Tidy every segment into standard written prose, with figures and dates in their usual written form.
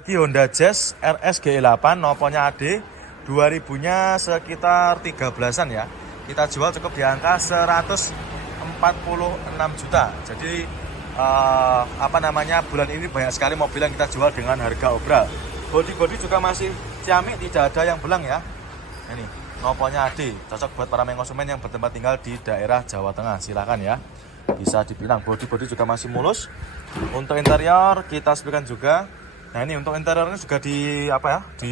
Lagi Honda Jazz RS GE8 noponya AD 2000-nya sekitar 13-an ya. Kita jual cukup di angka 146 juta. Jadi bulan ini banyak sekali mobil yang kita jual dengan harga obral. Bodi-bodi juga masih ciamik, tidak ada yang belang ya. Ini noponya AD, cocok buat para konsumen yang bertempat tinggal di daerah Jawa Tengah. Silahkan ya, bisa dipinang. Bodi-bodi juga masih mulus. Untuk interior kita sebutkan juga. Nah ini untuk interiornya juga di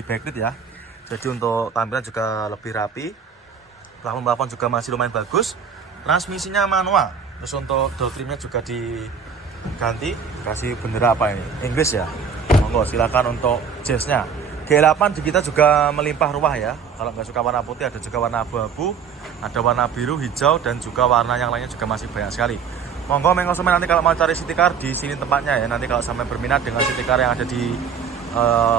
backlit ya. Jadi untuk tampilan juga lebih rapi. Plafon juga masih lumayan bagus. Transmisinya manual. Terus untuk door trimnya juga diganti, kasih bendera Inggris ya. Monggo silakan untuk Jazznya. G8 di kita juga melimpah ruah ya. Kalau nggak suka warna putih, ada juga warna abu-abu, ada warna biru, hijau, dan juga warna yang lainnya juga masih banyak sekali. Monggo konsumen nanti kalau mau cari city car di sini tempatnya ya. Nanti kalau sampai berminat dengan city car yang ada di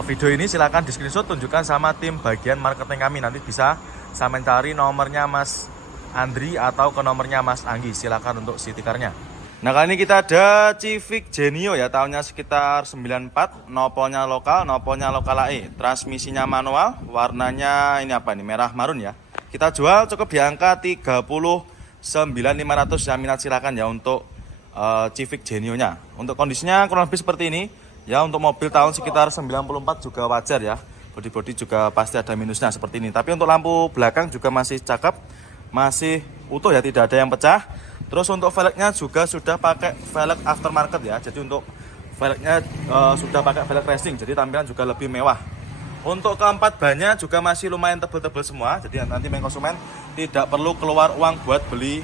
video ini, silakan di screenshot, tunjukkan sama tim bagian marketing kami. Nanti bisa sampai cari nomornya Mas Andri atau ke nomornya Mas Anggi. Silakan untuk city car-nya. Nah kali ini kita ada Civic Genio ya, tahunnya sekitar 94, nopolnya lokal AE, transmisinya manual, warnanya ini merah marun ya. Kita jual cukup di angka 39.500 yang minat silakan ya untuk Civic Genio-nya. Untuk kondisinya kurang lebih seperti ini ya. Untuk mobil tahun sekitar 94 juga wajar ya. Bodi-bodi juga pasti ada minusnya seperti ini. Tapi untuk lampu belakang juga masih cakep, masih utuh ya, tidak ada yang pecah. Terus untuk velgnya juga sudah pakai velg aftermarket ya. Jadi untuk velgnya sudah pakai velg racing, jadi tampilan juga lebih mewah. Untuk keempat bannya juga masih lumayan tebal-tebal semua. Jadi nanti konsumen tidak perlu keluar uang buat beli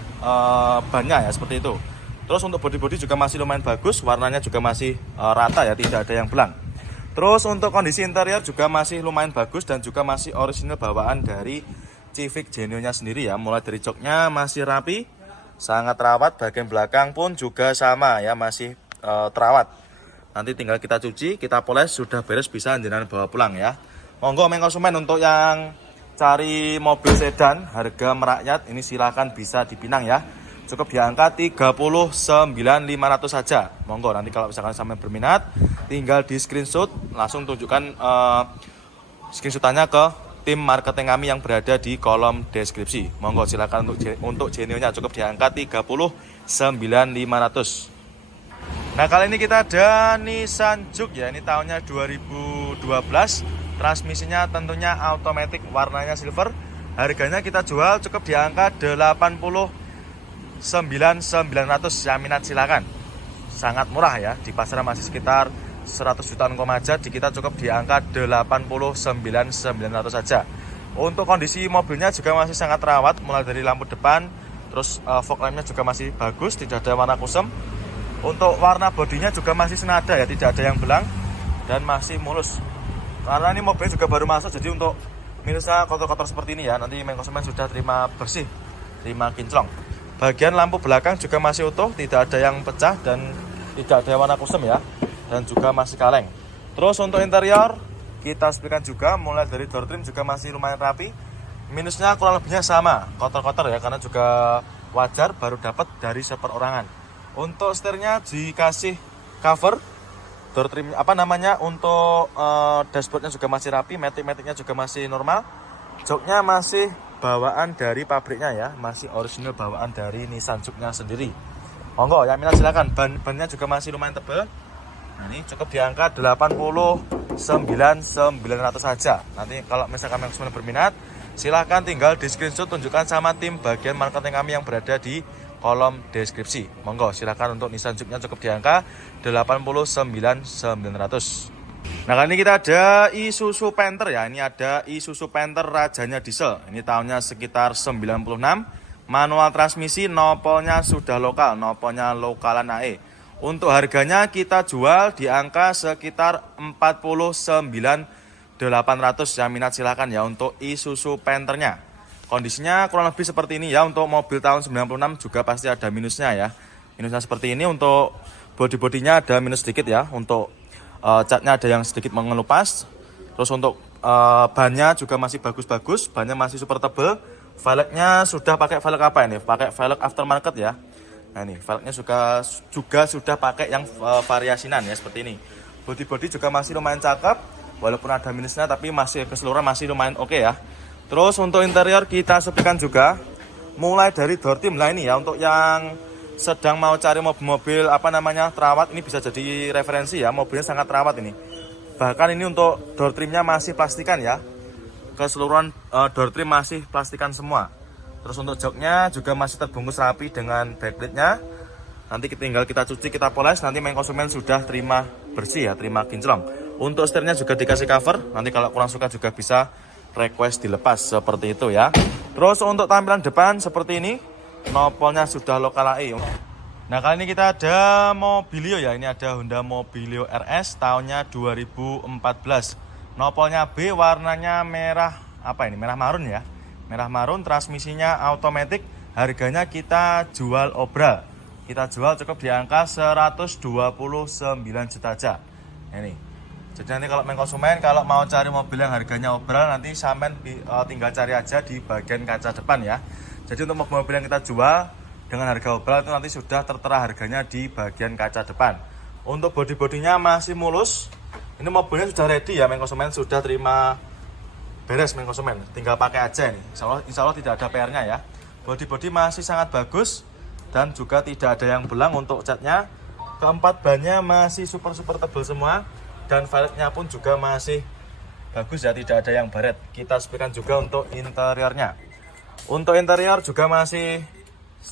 bannya ya, seperti itu. Terus untuk bodi-bodi juga masih lumayan bagus, warnanya juga masih rata ya, tidak ada yang belang. Terus untuk kondisi interior juga masih lumayan bagus dan juga masih orisinal bawaan dari Civic Genio-nya sendiri ya. Mulai dari joknya masih rapi, sangat terawat, bagian belakang pun juga sama ya, masih terawat. Nanti tinggal kita cuci, kita poles, sudah beres, bisa jenengan bawa pulang ya. Monggo konsumen untuk yang cari mobil sedan harga merakyat ini silahkan bisa dipinang ya. Cukup di angka 39.500 saja. Monggo nanti kalau misalkan sampai berminat, tinggal di screenshot, langsung tunjukkan screenshotannya ke tim marketing kami yang berada di kolom deskripsi. Monggo silakan untuk Genio-nya cukup di angka 39.500. Nah kali ini kita ada Nissan Juke ya, ini tahunnya 2012, transmisinya tentunya automatic, warnanya silver. Harganya kita jual cukup di angka 89.900 yang minat silakan. Sangat murah ya, di pasar masih sekitar 100 jutaan aja, di kita cukup di angka 89.900 saja. Untuk kondisi mobilnya juga masih sangat terawat, mulai dari lampu depan, terus fog lampnya juga masih bagus, tidak ada warna kusem. Untuk warna bodinya juga masih senada ya, tidak ada yang belang dan masih mulus. Karena ini mobil juga baru masuk, jadi untuk minusnya kotor-kotor seperti ini ya, nanti konsumen sudah terima bersih, terima kinclong. Bagian lampu belakang juga masih utuh, tidak ada yang pecah dan tidak ada warna kusem ya, dan juga masih kaleng. Terus untuk interior kita sepikan juga, mulai dari door trim juga masih lumayan rapi. Minusnya kurang lebihnya sama, kotor-kotor ya, karena juga wajar, baru dapat dari seperorangan. Untuk setirnya dikasih cover, door trim untuk dashboardnya juga masih rapi, matic-maticnya juga masih normal. Joknya masih bawaan dari pabriknya ya, masih original bawaan dari Nissan Juke-nya sendiri. Monggo ya minat silakan. Bannya juga masih lumayan tebal. Nah ini cukup di angka 89.900 saja. Nanti kalau misalkan konsumen berminat, silahkan tinggal di screenshot, tunjukkan sama tim bagian marketing kami yang berada di kolom deskripsi. Monggo silakan untuk Nissan Juke-nya cukup di angka 89.900. Nah kali ini kita ada Isuzu Panther ya. Ini ada Isuzu Panther rajanya diesel. Ini tahunnya sekitar 96. Manual transmisi, nopolnya sudah lokal, nopolnya lokalan AE. Untuk harganya kita jual di angka sekitar 49.800 yang minat silakan ya untuk Isuzu Panther-nya. Kondisinya kurang lebih seperti ini ya. Untuk mobil tahun 96 juga pasti ada minusnya ya. Minusnya seperti ini. Untuk bodi-bodinya ada minus sedikit ya. Untuk catnya ada yang sedikit mengelupas. Terus untuk bannya juga masih bagus-bagus. Bannya masih super tebal. Velgnya sudah pakai velg apa ini? Pakai velg aftermarket ya. Nah ini velgnya juga sudah pakai yang variasinan ya, seperti ini. Body juga masih lumayan cakep, walaupun ada minusnya tapi masih keseluruhan masih lumayan oke ya. Terus untuk interior kita sepikan juga, mulai dari door trim lah ini ya, untuk yang sedang mau cari mobil-mobil apa namanya terawat, ini bisa jadi referensi ya, mobilnya sangat terawat ini. Bahkan ini untuk door trimnya masih plastikan ya, keseluruhan door trim masih plastikan semua. Terus untuk joknya juga masih terbungkus rapi dengan backplate-nya. Nanti tinggal kita cuci, kita poles, nanti main konsumen sudah terima bersih ya, terima kinclong. Untuk setirnya juga dikasih cover, nanti kalau kurang suka juga bisa request dilepas seperti itu ya. Terus untuk tampilan depan seperti ini, nopolnya sudah lokal AI. Nah kali ini kita ada Mobilio ya, ini ada Honda Mobilio RS tahunnya 2014. Nopolnya B, warnanya merah, apa ini, merah marun ya. Merah marun, transmisinya automatic, harganya kita jual obral. Kita jual cukup di angka 129 juta aja. Ini. Jadi nanti kalau main konsumen, kalau mau cari mobil yang harganya obral, nanti sampean tinggal cari aja di bagian kaca depan ya. Jadi untuk mobil yang kita jual dengan harga obral itu nanti sudah tertera harganya di bagian kaca depan. Untuk bodi-bodinya masih mulus. Ini mobilnya sudah ready ya, main konsumen sudah terima beres main konsumen, tinggal pakai aja nih. Insya Allah tidak ada PR-nya ya. Bodi masih sangat bagus dan juga tidak ada yang belang untuk catnya. Keempat bannya masih super tebal semua dan velgnya pun juga masih bagus ya, tidak ada yang baret. Kita sepikan juga untuk interiornya. Untuk interior juga masih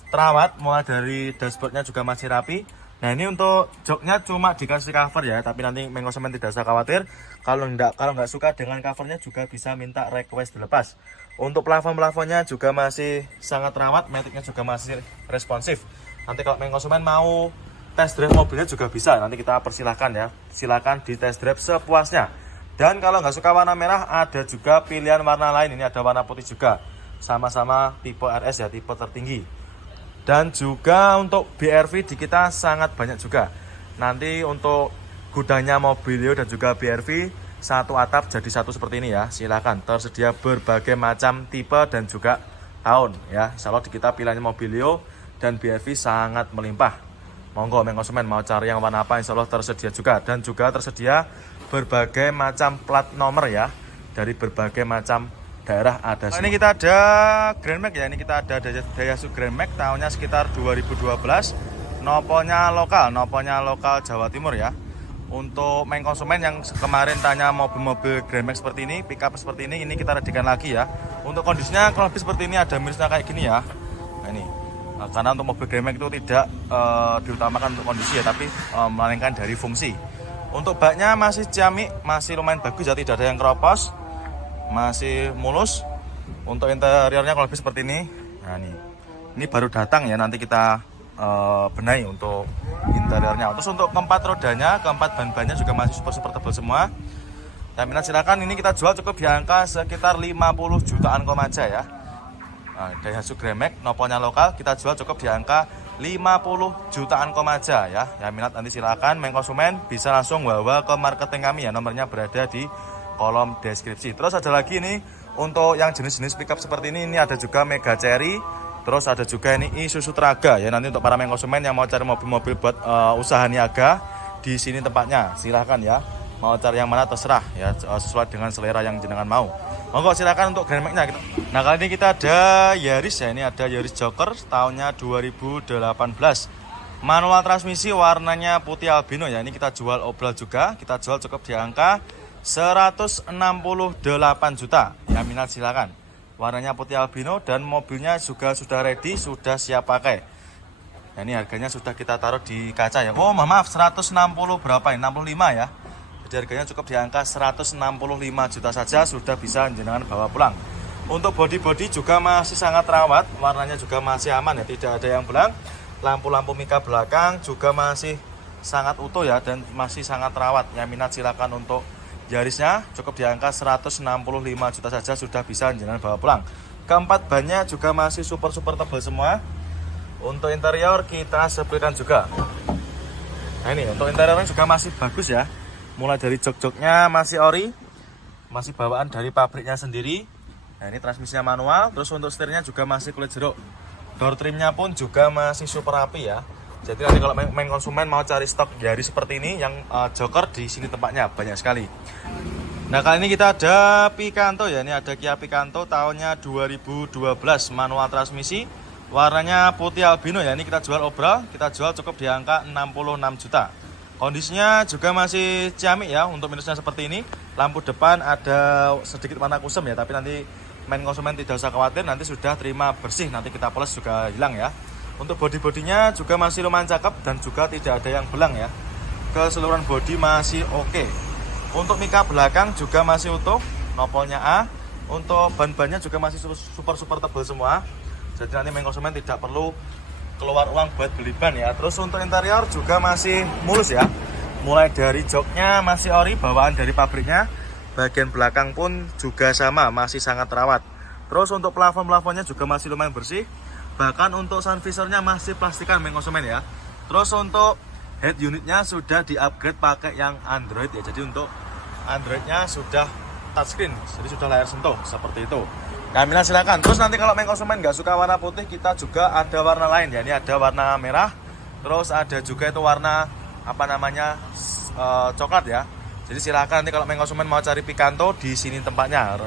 terawat, mulai dari dashboardnya juga masih rapi. Nah ini untuk joknya cuma dikasih cover ya, tapi nanti main konsumen tidak usah khawatir. Kalau nggak suka dengan covernya juga bisa minta request dilepas. Untuk plafonnya juga masih sangat terawat, maticnya juga masih responsif. Nanti kalau main konsumen mau test drive mobilnya juga bisa, nanti kita persilahkan ya. Silahkan di test drive sepuasnya. Dan kalau nggak suka warna merah, ada juga pilihan warna lain. Ini ada warna putih juga, sama-sama tipe RS ya, tipe tertinggi. Dan juga untuk BRV di kita sangat banyak juga. Nanti untuk gudangnya Mobilio dan juga BRV satu atap jadi satu seperti ini ya. Silahkan, tersedia berbagai macam tipe dan juga tahun ya. Insya Allah di kita pilihannya Mobilio dan BRV sangat melimpah. Monggo main konsumen mau cari yang warna apa, insya Allah tersedia juga. Dan juga tersedia berbagai macam plat nomor ya, dari berbagai macam daerah ada semua. Ini kita ada Grand Max ya, ini kita ada Daihatsu Grand Max tahunnya sekitar 2012. Nopolnya lokal Jawa Timur ya. Untuk main konsumen yang kemarin tanya mobil-mobil Grand Max seperti ini, pickup seperti ini kita readikan lagi ya. Untuk kondisinya kalau lebih seperti ini, ada minusnya kayak gini ya. Nah ini, karena untuk mobil Grand Max itu tidak diutamakan untuk kondisi ya, tapi melainkan dari fungsi. Untuk baknya masih ciamik, masih lumayan bagus ya, tidak ada yang keropos, masih mulus. Untuk interiornya kalau lebih seperti ini. Nah ini baru datang ya, nanti kita benahi untuk interiornya. Terus untuk keempat rodanya, keempat ban-bannya juga masih super tebal semua. Dan minat silakan, ini kita jual cukup di angka sekitar 50 jutaan aja ya. Nah, Daihatsu Grand Max nopolnya lokal, kita jual cukup di angka 50 jutaan aja ya. Yang minat nanti silakan main konsumen bisa langsung bawa ke marketing kami ya, nomornya berada di kolom deskripsi. Terus ada lagi nih untuk yang jenis-jenis pickup seperti ini ada juga Mega Cherry, terus ada juga ini Isuzu Traga ya. Nanti untuk para main konsumen yang mau cari mobil-mobil buat usaha niaga, di sini tempatnya. Silahkan ya, mau cari yang mana terserah ya, sesuai dengan selera yang jenengan mau. Monggo silakan untuk Grand Max-nya. Nah kali ini kita ada Yaris ya, ini ada Yaris Joker tahunnya 2018. Manual transmisi, warnanya putih albino ya. Ini kita jual obral juga, kita jual cukup di angka 168 juta. Yang minat silakan. Warnanya putih albino dan mobilnya juga sudah ready, sudah siap pakai. Nah, ini harganya sudah kita taruh di kaca ya. Oh maaf, 160 berapa ini? 65 ya. Jadi harganya cukup di angka 165 juta saja, sudah bisa jenengan bawa pulang. Untuk bodi juga masih sangat rawat, warnanya juga masih aman ya, tidak ada yang belang. Lampu-lampu mika belakang juga masih sangat utuh ya, dan masih sangat rawat. Yang minat silakan untuk Yarisnya, cukup di angka 165 juta saja sudah bisa jenengan bawa pulang. Keempat bannya juga masih super tebal semua. Untuk interior kita sepikan juga. Nah ini untuk interiornya juga masih bagus ya. Mulai dari jok-joknya masih ori, masih bawaan dari pabriknya sendiri. Nah ini transmisinya manual. Terus untuk setirnya juga masih kulit jeruk. Door trimnya pun juga masih super rapi ya. Jadi nanti kalau main konsumen mau cari stok di hari seperti ini, yang joker di sini tempatnya banyak sekali. Nah, kali ini kita ada Picanto ya. Ini ada Kia Picanto tahunnya 2012, manual transmisi, warnanya putih albino ya. Ini kita jual obral, kita jual cukup di angka 66 juta. Kondisinya juga masih ciamik ya. Untuk minusnya seperti ini, lampu depan ada sedikit warna kusam ya, tapi nanti main konsumen tidak usah khawatir, nanti sudah terima bersih, nanti kita poles juga hilang ya. Untuk bodi-bodinya juga masih lumayan cakep dan juga tidak ada yang belang ya. Keseluruhan bodi masih oke. Untuk mika belakang juga masih utuh, nopolnya A. Untuk ban-bannya juga masih super tebal semua. Jadi nanti main konsumen tidak perlu keluar uang buat beli ban ya. Terus untuk interior juga masih mulus ya. Mulai dari joknya masih ori, bawaan dari pabriknya. Bagian belakang pun juga sama, masih sangat terawat. Terus untuk plafon-plafonnya juga masih lumayan bersih. Bahkan untuk sun visornya masih plastikan main konsumen ya. Terus untuk head unitnya sudah di-upgrade pakai yang Android ya. Jadi untuk Androidnya sudah touchscreen, jadi sudah layar sentuh seperti itu. Nah, Mina silakan. Terus nanti kalau main konsumen nggak suka warna putih, kita juga ada warna lain ya. Ini ada warna merah, terus ada juga itu warna apa namanya coklat ya. Jadi silakan nanti kalau main konsumen mau cari Picanto, di sini tempatnya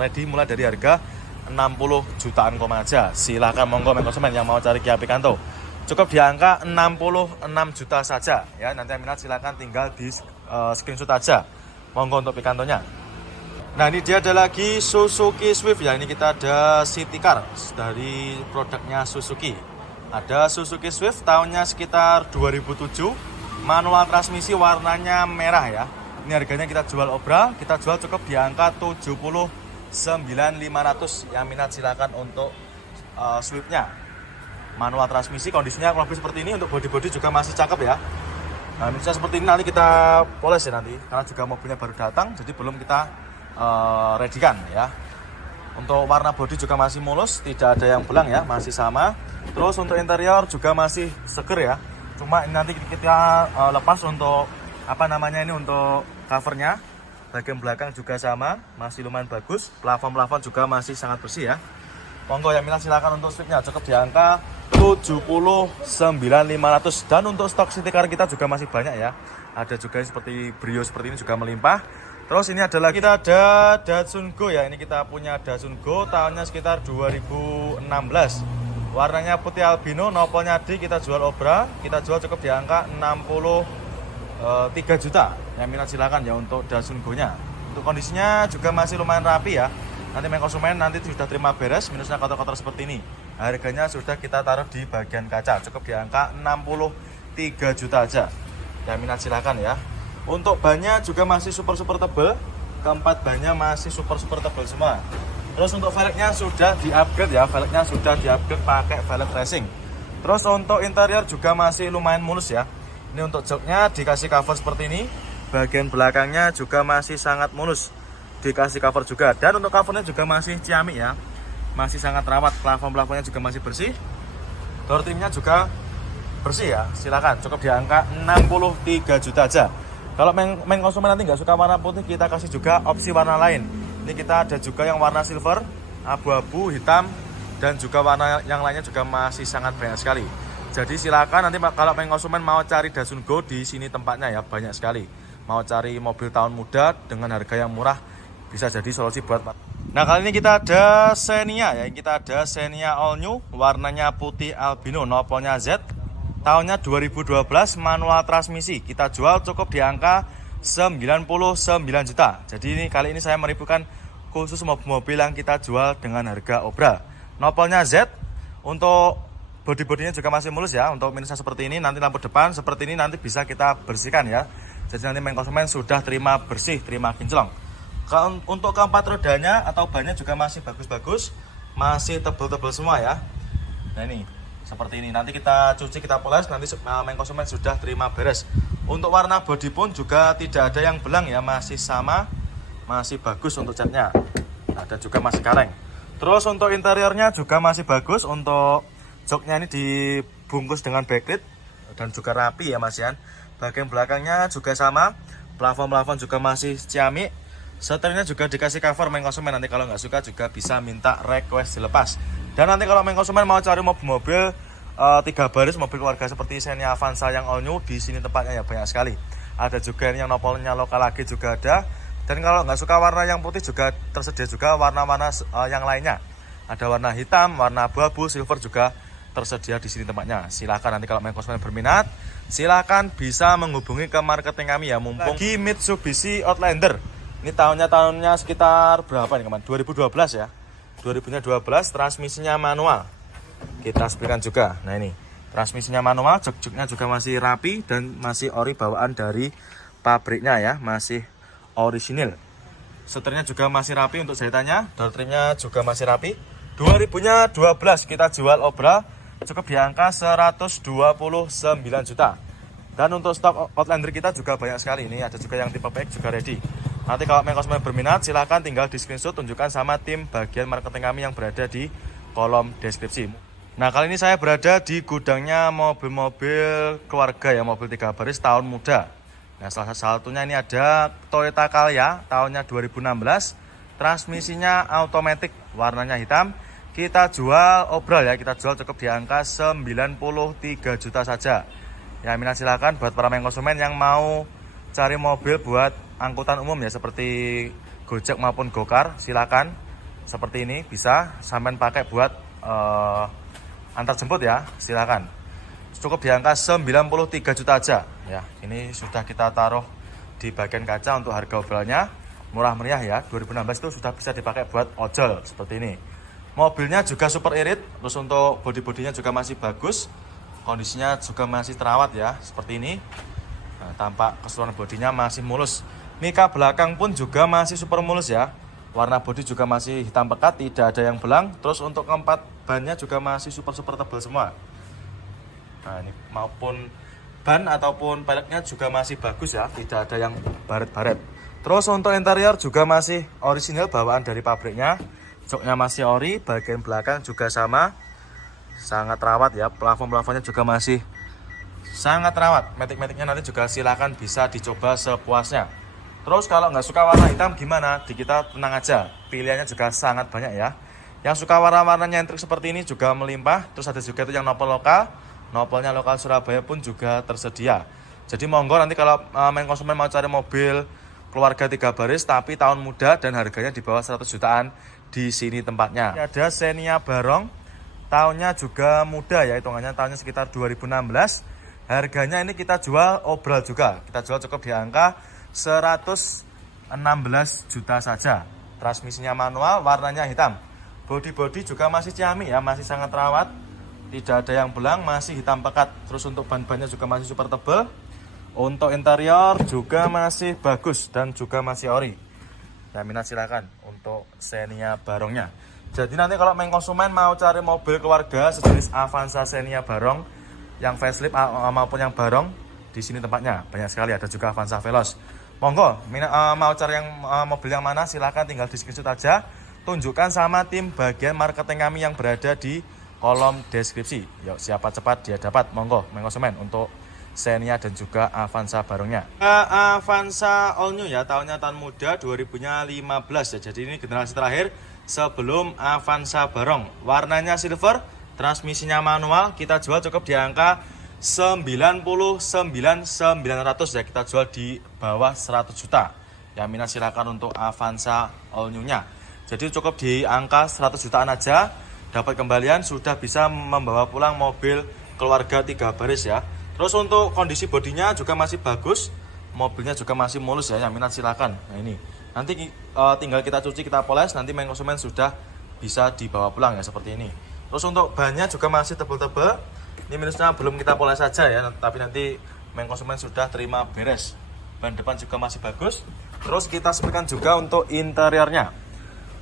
ready mulai dari harga 60 jutaan aja. Silakan monggo main konsumen yang mau cari Kia Picanto. Cukup di angka 66 juta saja ya. Nanti Mina silakan tinggal di screenshot aja. Monggo untuk Picantonya. Nah, ini dia ada lagi Suzuki Swift ya. Ini kita ada city car dari produknya Suzuki. Ada Suzuki Swift tahunnya sekitar 2007, manual transmisi, warnanya merah ya. Ini harganya kita jual obral, kita jual cukup di angka 79.500. Yang minat silakan untuk Swiftnya. Manual transmisi, kondisinya kurang lebih seperti ini. Untuk bodi-bodi juga masih cakep ya. Nah, misalnya seperti ini nanti kita poles ya nanti, karena juga mobilnya baru datang, jadi belum kita ready-kan ya. Untuk warna bodi juga masih mulus, tidak ada yang belang ya, masih sama. Terus untuk interior juga masih seger ya. Cuma ini nanti kita lepas untuk apa namanya ini, untuk covernya. Bagian belakang juga sama, masih lumayan bagus. Plafon juga masih sangat bersih ya. Monggo yang minat silakan untuk Swiftnya, cukup di angka 79.500. Dan untuk stok city car kita juga masih banyak ya. Ada juga seperti Brio seperti ini juga melimpah. Terus ini ada lagi, kita ada Datsun Go ya. Ini kita punya Datsun Go tahunnya sekitar 2016. Warnanya putih albino, nopolnya D, kita jual obra. Kita jual cukup di angka 63 juta. Yang minat silakan ya untuk Datsun Go-nya. Untuk kondisinya juga masih lumayan rapi ya. Nanti main konsumen nanti sudah terima beres, minusnya kotor-kotor seperti ini. Harganya sudah kita taruh di bagian kaca, cukup di angka 63 juta aja. Yang minat silakan ya. Untuk bannya juga masih super tebal. Keempat bannya masih super tebal semua. Terus untuk velgnya sudah di-upgrade ya, velgnya sudah di-upgrade pakai velg racing. Terus untuk interior juga masih lumayan mulus ya. Ini untuk joknya dikasih cover seperti ini. Bagian belakangnya juga masih sangat mulus, dikasih cover juga. Dan untuk covernya juga masih ciamik ya, masih sangat rawat. Plafon-plafonnya juga masih bersih. Door trimnya juga bersih ya. Silakan, cukup di angka 63 juta aja. Kalau main konsumen nanti nggak suka warna putih, kita kasih juga opsi warna lain. Ini kita ada juga yang warna silver, abu-abu, hitam, dan juga warna yang lainnya juga masih sangat banyak sekali. Jadi silakan nanti kalau main konsumen mau cari Datsun Go, di sini tempatnya ya, banyak sekali. Mau cari mobil tahun muda dengan harga yang murah, bisa jadi solusi buat. Nah, kali ini kita ada Xenia ya. Kita ada Xenia all new, warnanya putih albino, nopolnya Z. Tahunnya 2012, manual transmisi. Kita jual cukup di angka 99 juta. Jadi ini kali ini saya meribukan khusus mobil-mobil yang kita jual dengan harga obral. Nopolnya Z. Untuk bodi-bodinya juga masih mulus ya. Untuk minusnya seperti ini, nanti lampu depan seperti ini nanti bisa kita bersihkan ya. Jadi nanti main konsumen sudah terima bersih, terima kinclong. Untuk keempat rodanya atau bannya juga masih bagus-bagus, masih tebal-tebal semua ya. Nah ini seperti ini, nanti kita cuci, kita poles, nanti main konsumen sudah terima beres. Untuk warna bodi pun juga tidak ada yang belang ya, masih sama, masih bagus untuk catnya. Ada juga masih kaleng. Terus untuk interiornya juga masih bagus. Untuk joknya ini dibungkus dengan backlit dan juga rapi ya Mas Yan. Bagian belakangnya juga sama, plafon juga masih ciamik. Setelnya juga dikasih cover main konsumen, nanti kalau nggak suka juga bisa minta request dilepas. Dan nanti kalau main konsumen mau cari mobil 3 baris mobil keluarga seperti Xenia Avanza yang all new, di sini tempatnya ya banyak sekali. Ada juga ini yang nopolnya lokal lagi juga ada. Dan kalau nggak suka warna yang putih juga tersedia juga warna-warna yang lainnya. Ada warna hitam, warna abu-abu, silver juga tersedia di sini tempatnya. Silakan nanti kalau main konsumen berminat, silakan bisa menghubungi ke marketing kami ya. Mumpung lagi Mitsubishi Outlander. Ini tahunnya sekitar berapa nih teman? 2012 ya. 2012, transmisinya manual. Kita sepikan juga. Nah ini transmisinya manual, jok-joknya juga masih rapi dan masih ori bawaan dari pabriknya ya, masih orisinil. Setirnya juga masih rapi untuk jahitannya, door trimnya juga masih rapi. 2012 kita jual obral cukup di angka 129 juta. Dan untuk stok Outlander kita juga banyak sekali. Ini ada juga yang tipe PX juga ready. Nanti kalau konsumen berminat silahkan tinggal di screenshot, tunjukkan sama tim bagian marketing kami yang berada di kolom deskripsi. Nah kali ini saya berada di gudangnya mobil-mobil keluarga ya, mobil 3 baris tahun muda. Nah salah satunya ini ada Toyota Calya tahunnya 2016, transmisinya automatic, warnanya hitam. Kita jual obral ya, kita jual cukup di angka 93 juta saja. Ya minat silakan buat para konsumen yang mau cari mobil buat angkutan umum ya, seperti Gojek maupun Gokar, silakan. Seperti ini bisa sampean pakai buat antar jemput ya, silakan. Cukup di angka 93 juta aja ya. Ini sudah kita taruh di bagian kaca untuk harga obralnya murah meriah ya. 2016 itu sudah bisa dipakai buat ojol seperti ini. Mobilnya juga super irit, terus untuk bodi-bodinya juga masih bagus. Kondisinya juga masih terawat ya, seperti ini. Nah, tampak keseluruhan bodinya masih mulus. Mika belakang pun juga masih super mulus ya. Warna bodi juga masih hitam pekat, tidak ada yang belang. Terus untuk keempat bannya juga masih super tebal semua. Nah ini maupun ban ataupun peleknya juga masih bagus ya, tidak ada yang baret-baret. Terus untuk interior juga masih orisinil bawaan dari pabriknya. Joknya masih ori, bagian belakang juga sama, sangat rawat ya. Plafon-plafonnya juga masih sangat rawat. Matic-maticnya nanti juga silakan bisa dicoba sepuasnya. Terus kalau nggak suka warna hitam gimana? Di kita tenang aja, pilihannya juga sangat banyak ya. Yang suka warna-warna nyentrik seperti ini juga melimpah. Terus ada juga itu yang nopol lokal, nopolnya lokal Surabaya pun juga tersedia. Jadi monggo nanti kalau main konsumen mau cari mobil keluarga 3 baris tapi tahun muda dan harganya di bawah 100 jutaan, di sini tempatnya. Ini ada Xenia Barong, tahunnya juga muda ya, hitungannya tahunnya sekitar 2016. Harganya ini kita jual obral juga, kita jual cukup di angka 116 juta saja. Transmisinya manual, warnanya hitam. Bodi-bodi juga masih ciami ya, masih sangat rawat. Tidak ada yang belang, masih hitam pekat. Terus untuk ban-bannya juga masih super tebal. Untuk interior juga masih bagus dan juga masih ori. Ya minat silakan untuk Xenia Barongnya. Jadi nanti kalau main konsumen mau cari mobil keluarga sejenis Avanza Xenia Barong yang facelift maupun yang Barong, di sini tempatnya banyak sekali. Ada juga Avanza Veloz. Monggo mau cari yang mobil yang mana silahkan tinggal di screenshot aja, tunjukkan sama tim bagian marketing kami yang berada di kolom deskripsi. Yuk siapa cepat dia dapat. Monggo main konsumen untuk Xenia dan juga Avanza Barongnya. Avanza all new ya, tahunnya tahun muda 2015 ya. Jadi ini generasi terakhir sebelum Avanza Barong. Warnanya silver, transmisinya manual, kita jual cukup di angka 99.900 ya. Kita jual di bawah 100 juta. Ya minat silakan untuk Avanza all new-nya. Jadi cukup di angka 100 jutaan aja, dapat kembalian, sudah bisa membawa pulang mobil keluarga 3 baris ya. Terus untuk kondisi bodinya juga masih bagus, mobilnya juga masih mulus ya, yang minat silakan. Nah ini nanti tinggal kita cuci, kita poles, nanti main konsumen sudah bisa dibawa pulang ya seperti ini. Terus untuk bannya juga masih tebal-tebal. Ini minusnya belum kita poles saja ya, tapi nanti main konsumen sudah terima beres. Ban depan juga masih bagus. Terus kita sepikan juga untuk interiornya.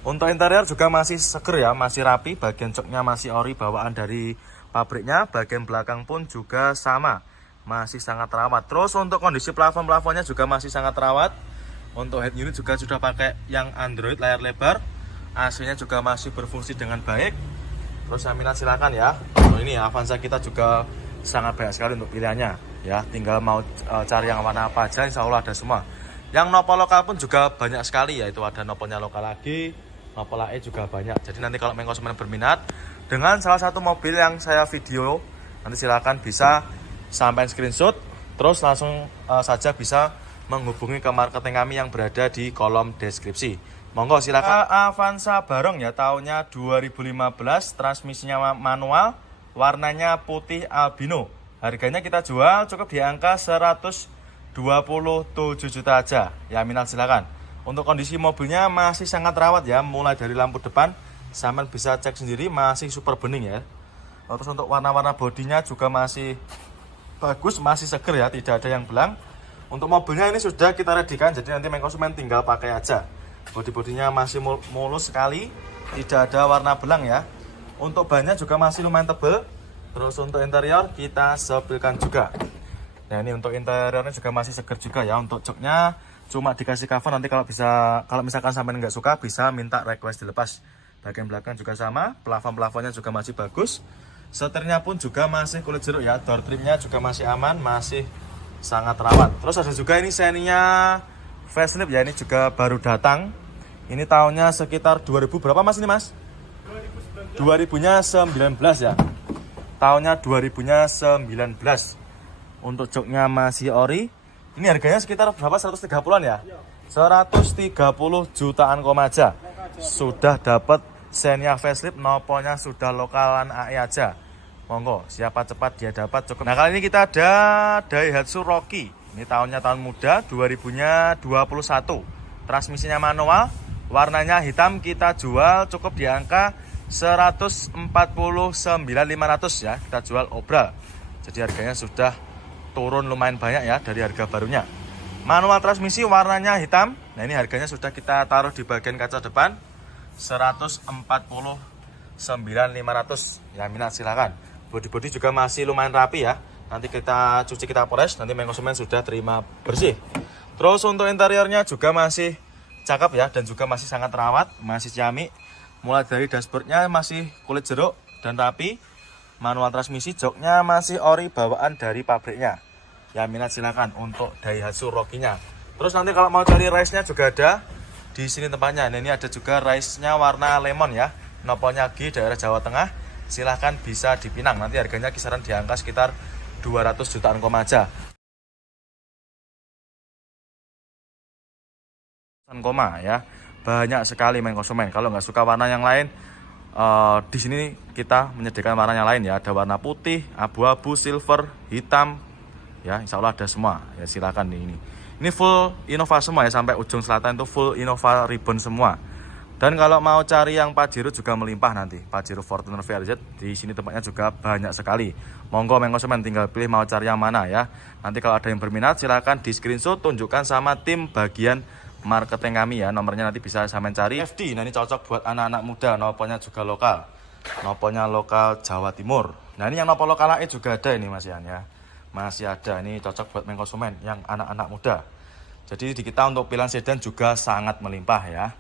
Untuk interior juga masih seger ya, masih rapi. Bagian joknya masih ori bawaan dari pabriknya, bagian belakang pun juga sama, masih sangat rawat. Terus untuk kondisi plafon-plafonnya juga masih sangat rawat. Untuk head unit juga sudah pakai yang Android layar lebar. AC-nya juga masih berfungsi dengan baik. Terus saya minat silakan ya. Ini Avanza kita juga sangat banyak sekali untuk pilihannya ya. Tinggal mau cari yang warna apa aja, insya Allah ada semua. Yang nopol lokal pun juga banyak sekali ya. Itu ada nopolnya lokal lagi, nopol AE juga banyak. Jadi nanti kalau main konsumen berminat dengan salah satu mobil yang saya video Nanti silakan bisa sampai screenshot, terus langsung saja bisa menghubungi ke marketing kami yang berada di kolom deskripsi. Monggo silakan. Avanza Barong ya, tahunnya 2015, transmisinya manual, warnanya putih albino. Harganya kita jual cukup di angka 127 juta aja. Ya minat silakan. Untuk kondisi mobilnya masih sangat rawat ya, mulai dari lampu depan, sampean bisa cek sendiri masih super bening ya. Terus untuk warna-warna bodinya juga masih bagus, masih seger ya, tidak ada yang belang. Untuk mobilnya ini sudah kita redikan, jadi nanti konsumen tinggal pakai aja. Bodi-bodinya masih mulus sekali, tidak ada warna belang ya. Untuk bannya juga masih lumayan tebal. Terus untuk interior kita sepilkan juga. Nah ini untuk interiornya juga masih seger juga ya. Untuk joknya cuma dikasih cover, nanti kalau misalkan sampai nggak suka bisa minta request dilepas. Bagian belakang juga sama, plafon-plafonnya juga masih bagus. Setirnya pun juga masih kulit jeruk ya, door trimnya juga masih aman, masih sangat rawat. Terus ada juga ini Xenia facelift ya, ini juga baru datang. Ini tahunnya sekitar 2000 berapa mas ini mas? 2000-nya 19 ya. Tahunnya 2000-nya 19. Untuk joknya masih ori. Ini harganya sekitar berapa? 130-an ya? 130 jutaan aja. Sudah dapat Xenia facelift, nopolnya sudah lokalan AE aja. Monggo, siapa cepat dia dapat cukup. Nah kali ini kita ada Daihatsu Rocky. Ini tahunnya tahun muda, 2000-nya 21. Transmisinya manual, warnanya hitam, kita jual cukup di angka 149.500 ya. Kita jual obral. Jadi harganya sudah turun lumayan banyak ya dari harga barunya. Manual transmisi warnanya hitam. Nah ini harganya sudah kita taruh di bagian kaca depan 149.500. Ya minat silakan. Bodi-bodi juga masih lumayan rapi ya. Nanti kita cuci, kita poles, nanti konsumen sudah terima bersih. Terus untuk interiornya juga masih cakep ya, dan juga masih sangat rawat, masih ciamik. Mulai dari dashboardnya masih kulit jeruk dan rapi. Manual transmisi, joknya masih ori bawaan dari pabriknya. Ya minat silakan untuk Daihatsu Rocky-nya. Terus nanti kalau mau cari rice-nya juga ada di sini tempatnya. Nah, ini ada juga rice-nya warna lemon ya. Nopolnya G daerah Jawa Tengah. Silahkan bisa dipinang, nanti harganya kisaran di angka sekitar 200 jutaan aja. Ya, banyak sekali konsumen. Kalau nggak suka warna yang lain, di sini kita menyediakan warna yang lain ya. Ada warna putih, abu-abu, silver, hitam, ya insya Allah ada semua. Ya silakan nih ini. Ini full Innova semua ya, sampai ujung selatan itu full Innova ribbon semua. Dan kalau mau cari yang Pajero juga melimpah nanti. Pajero Fortuner VRZ di sini tempatnya juga banyak sekali. Monggo konsumen tinggal pilih mau cari yang mana ya. Nanti kalau ada yang berminat silakan di screenshot, tunjukkan sama tim bagian marketing kami ya. Nomornya nanti bisa sampean cari. FD, nah ini cocok buat anak-anak muda. Nopolnya juga lokal. Nopolnya lokal Jawa Timur. Nah ini yang nopol lokal AE juga ada ini Mas Ian ya. Masih ada, ini cocok buat konsumen yang anak-anak muda. Jadi di kita untuk pilihan sedan juga sangat melimpah ya.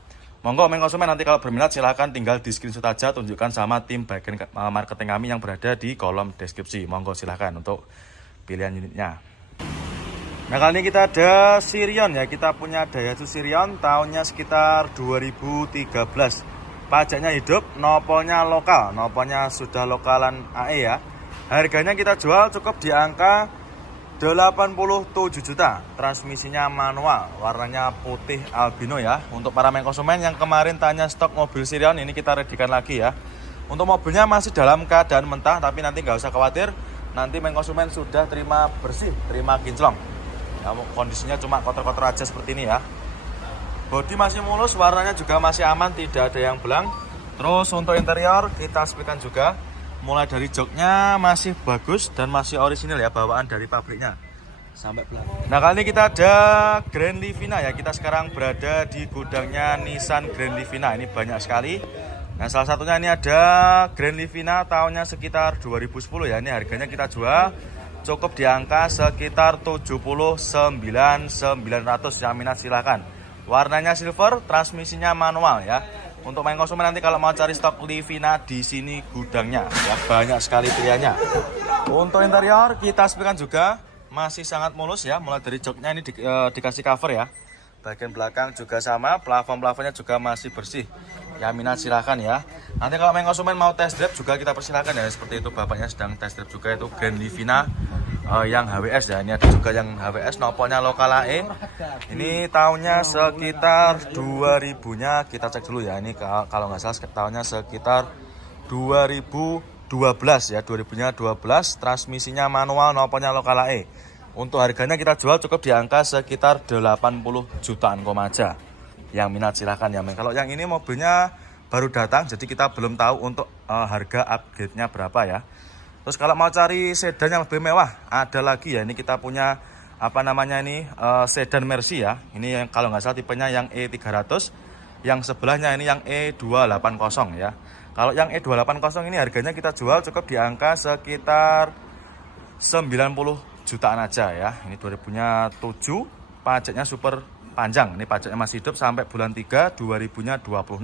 Monggo konsumen nanti kalau berminat silahkan tinggal di screenshot aja, tunjukkan sama tim bagian marketing kami yang berada di kolom deskripsi. Monggo silahkan untuk pilihan unitnya. Nah kali ini kita ada Sirion ya, kita punya Daihatsu Sirion tahunnya sekitar 2013. Pajaknya hidup, nopolnya lokal, nopolnya sudah lokalan AE ya. Harganya kita jual cukup di angka 87 juta. Transmisinya manual, warnanya putih albino ya. Untuk para konsumen yang kemarin tanya stok mobil Sirion, ini kita redikan lagi ya. Untuk mobilnya masih dalam keadaan mentah, tapi nanti nggak usah khawatir, nanti konsumen sudah terima bersih, terima kinclong ya. Kondisinya cuma kotor-kotor aja seperti ini ya. Bodi masih mulus, warnanya juga masih aman, tidak ada yang belang. Terus untuk interior kita sepikan juga. Mulai dari joknya masih bagus dan masih orisinil ya, bawaan dari pabriknya sampai belakang. Nah kali ini kita ada Grand Livina ya. Kita sekarang berada di gudangnya Nissan Grand Livina. Ini banyak sekali. Nah salah satunya ini ada Grand Livina tahunnya sekitar 2010 ya. Ini harganya kita jual cukup di angka sekitar 79.900 ya. Minat silakan. Warnanya silver, transmisinya manual ya. Untuk konsumen nanti kalau mau cari stok Livina di sini gudangnya ya, banyak sekali pilihannya. Untuk interior kita sepikan juga masih sangat mulus ya. Mulai dari joknya ini dikasih cover ya. Bagian belakang juga sama, plafon-plafonnya juga masih bersih. yang minat silahkan ya. Nanti kalau main konsumen mau test drive juga kita persilahkan ya. Seperti itu bapaknya sedang test drive juga, itu Grand Livina yang HWS ya. Ini ada juga yang HWS, noponya lokal AE. Ini tahunnya sekitar 2000-nya kita cek dulu ya. Ini kalau nggak salah tahunnya sekitar 2012 ya, 2000-nya 12, transmisinya manual, noponya lokal AE. Untuk harganya kita jual cukup di angka sekitar 80 jutaan aja. Yang minat silahkan ya. Kalau yang ini mobilnya baru datang, jadi kita belum tahu untuk harga upgrade-nya berapa ya. Terus kalau mau cari sedan yang lebih mewah, ada lagi ya. Ini kita punya apa namanya ini sedan Mercy ya. Ini yang kalau nggak salah tipenya yang E300, yang sebelahnya ini yang E280 ya. Kalau yang E280 ini harganya kita jual cukup di angka sekitar 90 jutaan aja ya. Ini 2000-nya 7, pajaknya super panjang. Ini pajaknya masih hidup sampai bulan 3 2000-nya 26.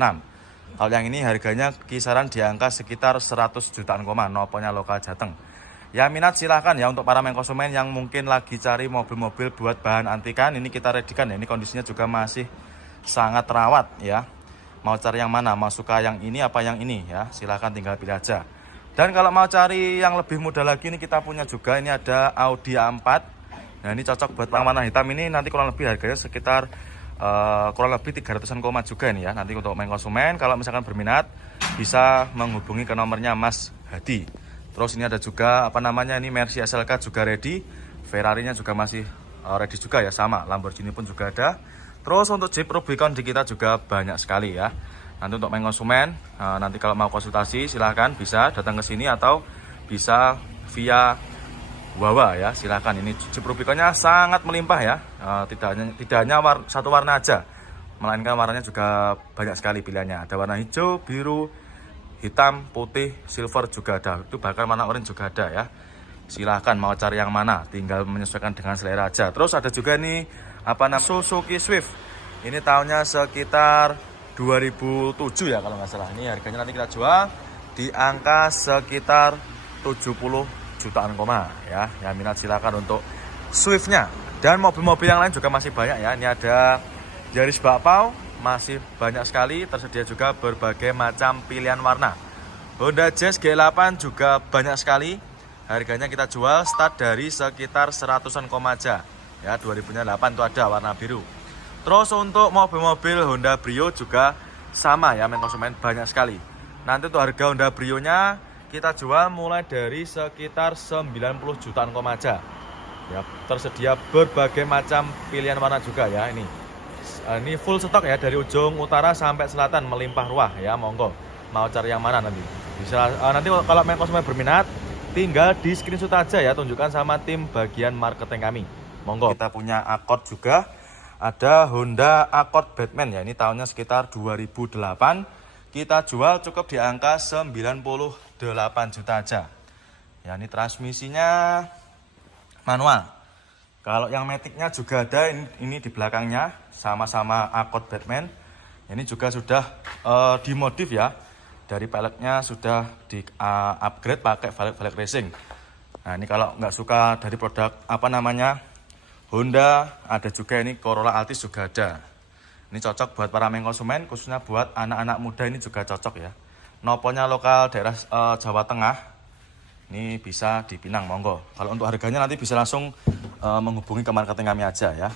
Kalau yang ini harganya kisaran di angka sekitar 100 jutaan noponya lokal Jateng. Ya minat silahkan ya, untuk para main konsumen yang mungkin lagi cari mobil-mobil buat bahan antikan, ini kita readykan ya. Ini kondisinya juga masih sangat rawat ya. Mau cari yang mana, mau suka yang ini apa yang ini ya, silahkan tinggal pilih aja. Dan kalau mau cari yang lebih mudah lagi, ini kita punya juga, ini ada Audi A4. Nah ini cocok buat warna hitam, ini nanti kurang lebih harganya sekitar kurang lebih 300-an juga ini ya. Nanti untuk main konsumen kalau misalkan berminat bisa menghubungi ke nomornya Mas Hadi. Terus ini ada juga apa namanya, ini Mercy SLK juga ready, Ferrari-nya juga masih ready juga ya, sama Lamborghini pun juga ada. Terus untuk Jeep Rubicon di kita juga banyak sekali ya. Nanti untuk main konsumen, nanti kalau mau konsultasi silahkan bisa datang ke sini atau bisa via Wawa ya, silahkan. Ini Jeep Rubiconnya sangat melimpah ya, tidak hanya satu warna aja, melainkan warnanya juga banyak sekali pilihannya. Ada warna hijau, biru, hitam, putih, silver juga ada. Itu bahkan warna orange juga ada ya. Silahkan mau cari yang mana, tinggal menyesuaikan dengan selera aja. Terus ada juga nih apa namanya, Suzuki Swift. Ini tahunnya sekitar 2007 ya kalau nggak salah. Ini harganya nanti kita jual di angka sekitar 70 jutaan ya. Yang minat silakan untuk Swift-nya. Dan mobil-mobil yang lain juga masih banyak ya. Ini ada Yaris bakpao, masih banyak sekali, tersedia juga berbagai macam pilihan warna. Honda Jazz G8 juga banyak sekali. Harganya kita jual start dari sekitar 100-an aja. Ya, 2008 itu ada warna biru. Terus untuk mobil-mobil Honda Brio juga sama ya, main konsumen banyak sekali. Nanti untuk harga Honda Brio-nya kita jual mulai dari sekitar 90 jutaan aja. Ya, tersedia berbagai macam pilihan warna juga ya. Ini full stok ya, dari ujung utara sampai selatan melimpah ruah ya. Monggo mau cari yang mana nanti bisa, nanti kalau main konsumen berminat tinggal di screenshot aja ya, tunjukkan sama tim bagian marketing kami. Monggo. Kita punya Accord juga, ada Honda Accord Batman ya. Ini tahunnya sekitar 2008. Kita jual cukup di angka 98 juta aja. Ya, ini transmisinya manual. Kalau yang Matic-nya juga ada, ini di belakangnya sama-sama Accord Batman. Ini juga sudah dimodif ya. Dari peleknya sudah di upgrade pakai velg racing. Nah, ini kalau nggak suka dari produk apa namanya Honda, ada juga ini Corolla Altis juga ada. Ini cocok buat para main konsumen, khususnya buat anak-anak muda, ini juga cocok ya. Noponya lokal daerah Jawa Tengah. Ini bisa di Pinang, monggo. Kalau untuk harganya nanti bisa langsung menghubungi ke marketing kami aja ya.